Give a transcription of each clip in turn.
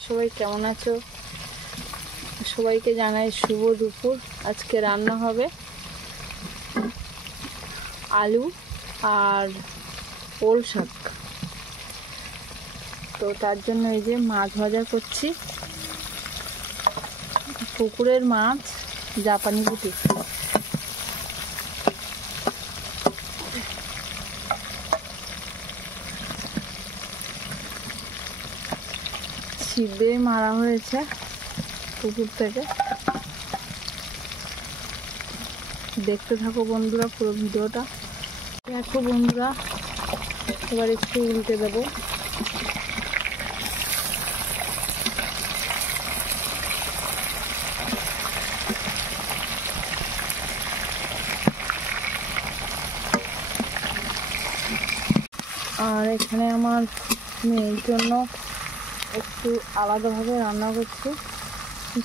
সবাই কেমন আছো? সবাইকে জানাই শুভ দুপুর। আজকে রান্না হবে আলু আর ওল শাক। তো তার জন্য এই যে মাছ ভাজা করছি, পুকুরের মাছ, জাপানি পুঁটি। ছিপ দিয়ে মারা হয়েছে পুকুর থেকে। দেখতে থাকো বন্ধুরা পুরো ভিডিওটা। দেখো বন্ধুরা, এবার একটু উল্টে দেবো। আর এখানে আমার মেয়ের জন্য একটু আলাদাভাবে রান্না করছি,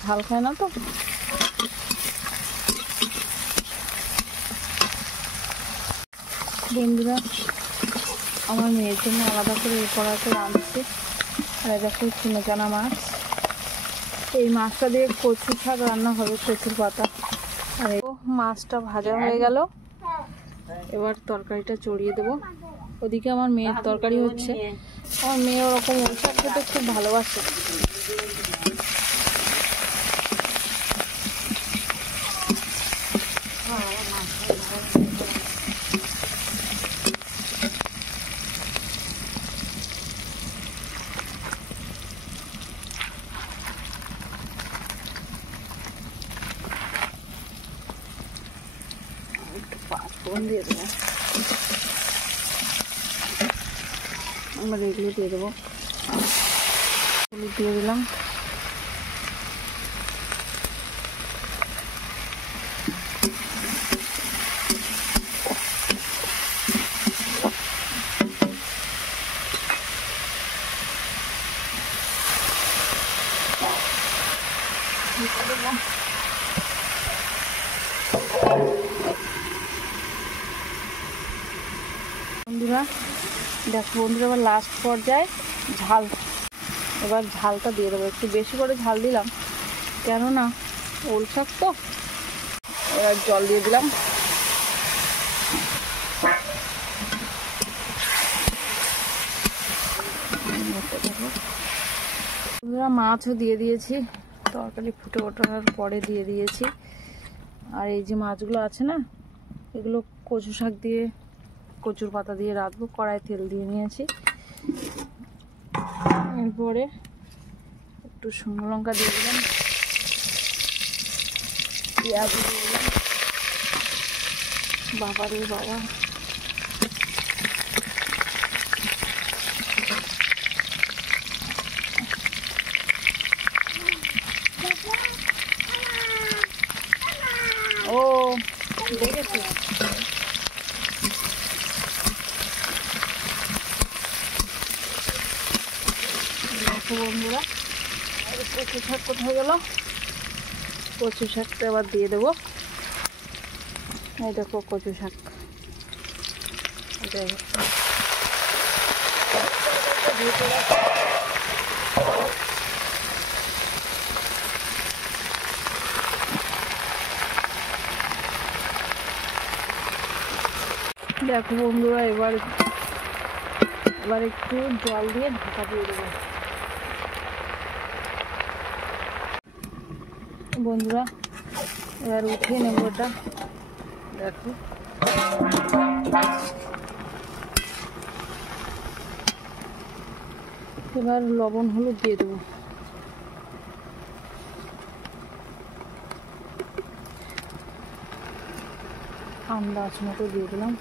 ঝাল খায় না তো। বন্ধুরা, আমার মেয়ের জন্য আলাদা করে এই কড়াতে রাঁধছি। আর দেখো চুনো চানা মাছ, এই মাছটা দিয়ে কচু শাক রান্না হবে, কচুর পাতা। আর মাছটা ভাজা হয়ে গেল, এবার তরকারিটা চড়িয়ে দেবো। ওদিকে আমার মেয়ের তরকারি হচ্ছে। আমার মেয়ে ওরকম ওল শাক খেতে খুব ভালোবাসে। একটু পাঁচফোড়ন দিয়ে দেবো, আমরা এগুলো দিয়ে দেবো। হলুদ দিয়ে দিলাম, বন্ধুরা। দেখো বন্ধুরা, এবার লাস্ট পর্যায়ে ঝাল, এবার ঝালটা দিয়ে দেবো। একটু বেশি করে ঝাল দিলাম, কেননা ওল শাক তো। এবার জল দিয়ে দিলাম। বন্ধুরা, মাছও দিয়ে দিয়েছি, তরকারি ফুটে ওঠার পরে দিয়ে দিয়েছি। আর এই যে মাছগুলো আছে না, এগুলো কচু শাক দিয়ে, কচুর পাতা দিয়ে রাঁধবো। কড়াই তেল দিয়ে নিয়েছি। এরপরে একটু শুকনো লঙ্কা দিয়ে দিলাম, পেঁয়াজ দিয়ে দিলাম। বাবারে বাবা, ও দেখেছি। বন্ধুরা, কচু শাক কোথায় গেল? কচু শাকটা এবার দিয়ে দেবো। এই দেখো কচু শাক, দেখো বন্ধুরা, এবার একটু জল দিয়ে ঢাকা দিয়ে দেবো। বন্ধুরা, এবার উঠিয়ে নেব ওটা। দেখো এবার লবণ হলুদ দিয়ে দেবো। আন্দাজ মতো দিয়ে দিলাম।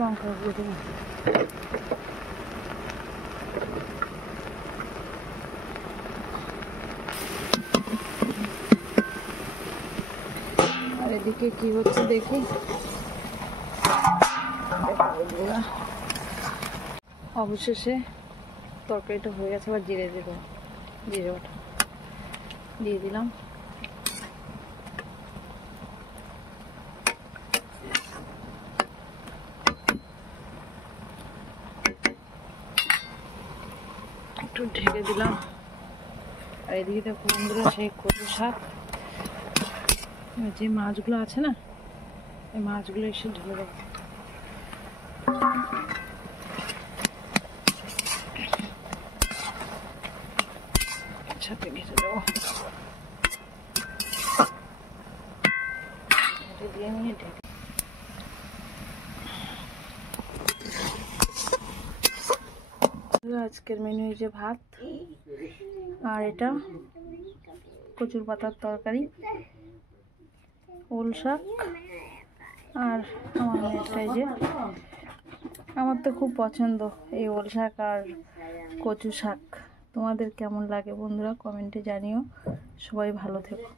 লঙ্কা দিয়ে দেবো। আর এদিকে কি হচ্ছে দেখি। অবশেষে তরকারিটা হয়ে গেছে, আবার জিরে দেবো, জিরে বাটা দিয়ে দিলাম। একটু ঢেকে দিলাম। আর এদিকে দেখো বন্ধুরা, সেই কচু শাক, যে মাছগুলো আছে না, এই মাছগুলো এসে ঢেলে দেবো। সাথে ঘেটে দেবো, দিয়ে নিয়ে ঢেকে। আজকের মেনু হয়েছে ভাত, আর এটা কচুর পাতার তরকারি, ওল শাক, আর আমার মেয়েটাই যে, আমার তো খুব পছন্দ এই ওল শাক আর কচু শাক। তোমাদের কেমন লাগে বন্ধুরা কমেন্টে জানিও। সবাই ভালো থেকো।